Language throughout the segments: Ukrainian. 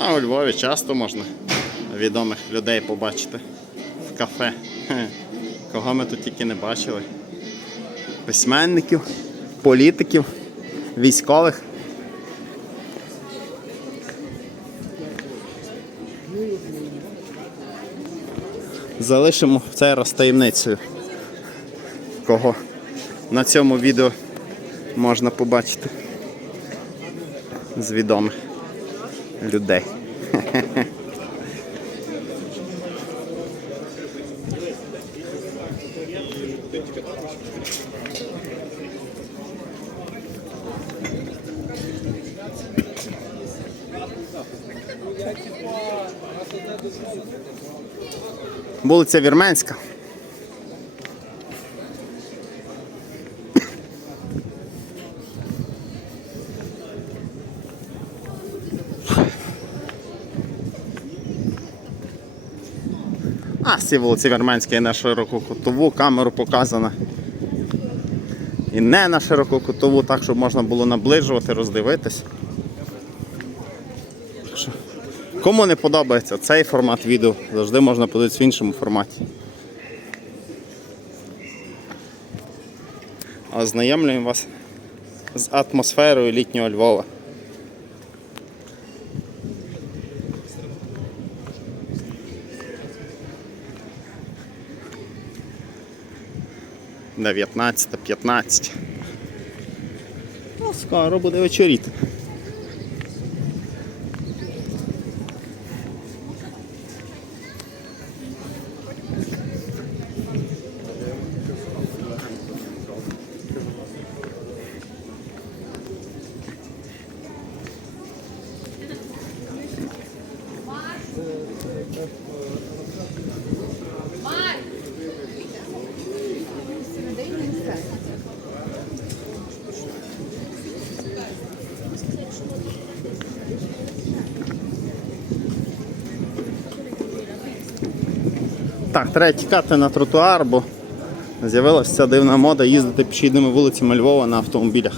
А у Львові часто можна відомих людей побачити в кафе. Кого ми тут тільки не бачили. Письменників, політиків, військових. Залишимо це раз таємницею. Кого на цьому відео можна побачити з відомих людей. Вулиця Вірменська. А, з цієї вулиці Вірменської на широку кутову камеру показана. І не на широку кутову, так, щоб можна було наближувати, роздивитись. Кому не подобається цей формат відео, завжди можна подивитися в іншому форматі. Ознайомлюємо вас з атмосферою літнього Львова. Дев'ятнадцята, п'ятнадцять. Ну, скоро буде вечоріти. Так, треба тікати на тротуар, бо з'явилася ця дивна мода їздити пішідними вулицями Львова на автомобілях.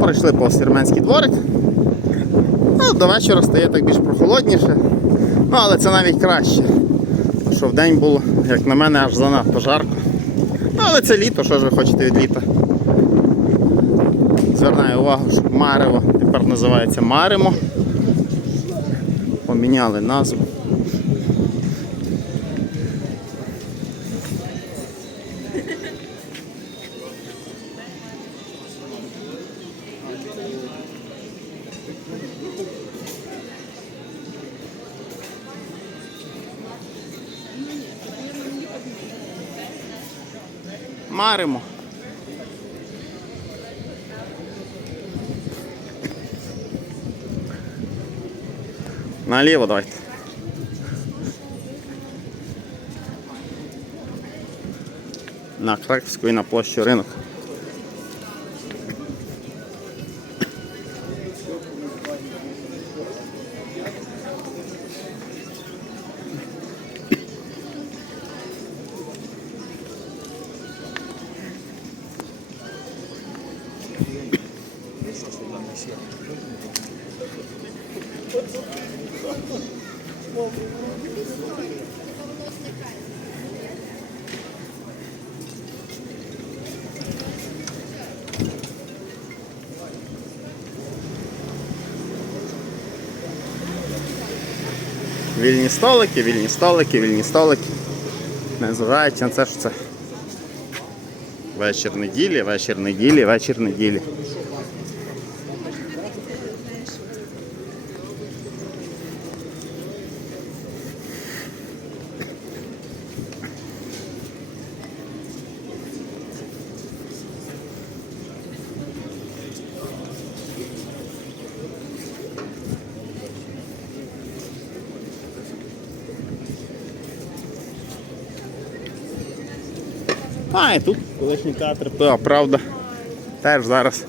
Пройшли повз Вірменський дворик. Ну, до вечора стає так більш прохолодніше. Ну, але це навіть краще. Що в день було, як на мене, аж занадто жарко. Ну, але це літо, що ж ви хочете від літа? Звертаю увагу, що Марево тепер називається Маримо. Поміняли назву. Маримо. Наліво давайте. На Краківську і на площу ринок. Вільні столики, вільні столики, вільні столики. Незважаючи на це, що це вечір неділі, вечір неділі, вечір неділі. А, і тут колишній театр, а, правда, Теж зараз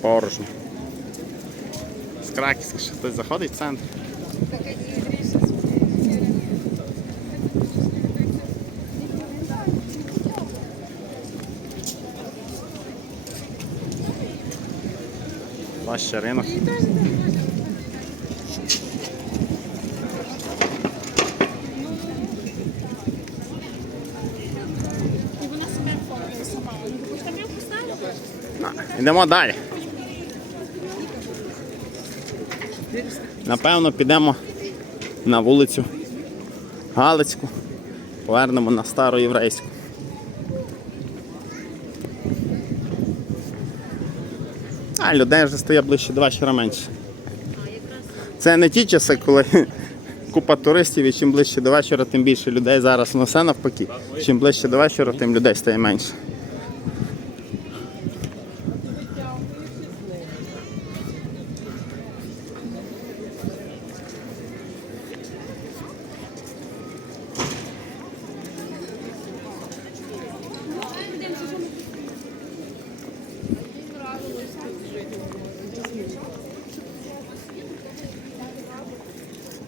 порожньо. З Краківська ще хтось заходить в центр. Ваш ринок. І вона себе формує сама. Ви ж там його поставили? А, Йдемо далі. Напевно, підемо на вулицю Галицьку, повернемо на стару єврейську. А, людей вже стає ближче до вечора менше. Це не ті часи, коли купа туристів і чим ближче до вечора, тим більше людей зараз. Ну все навпаки. Чим ближче до вечора, тим людей стає менше.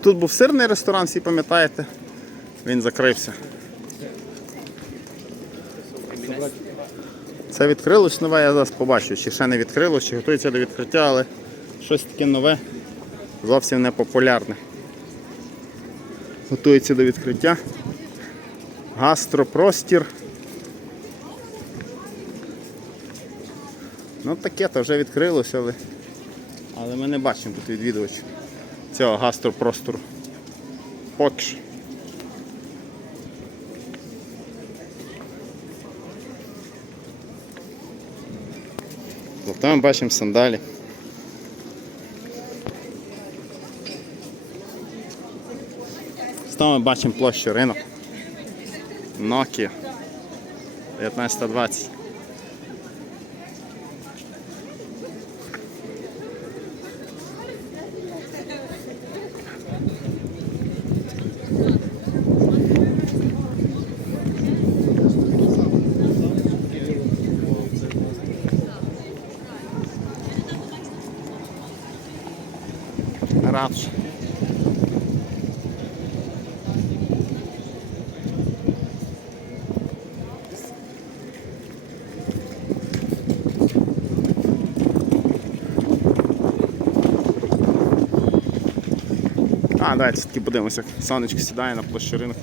Тут був сирний ресторан, всі пам'ятаєте. Він закрився. Це відкрилось нове, я зараз побачу, чи ще не відкрилось, чи готується до відкриття, але щось таке нове, зовсім не популярне. Готується до відкриття. Гастропростір. Ну таке то вже відкрилося, але, але ми не бачимо тут відвідувачів цього гастропростору. Зато ми бачимо сандалі. Знову ми бачимо площу ринок. Nokia 1920. Радше. А, давайте все-таки подивимося, як сонечко сідає на площі ринку.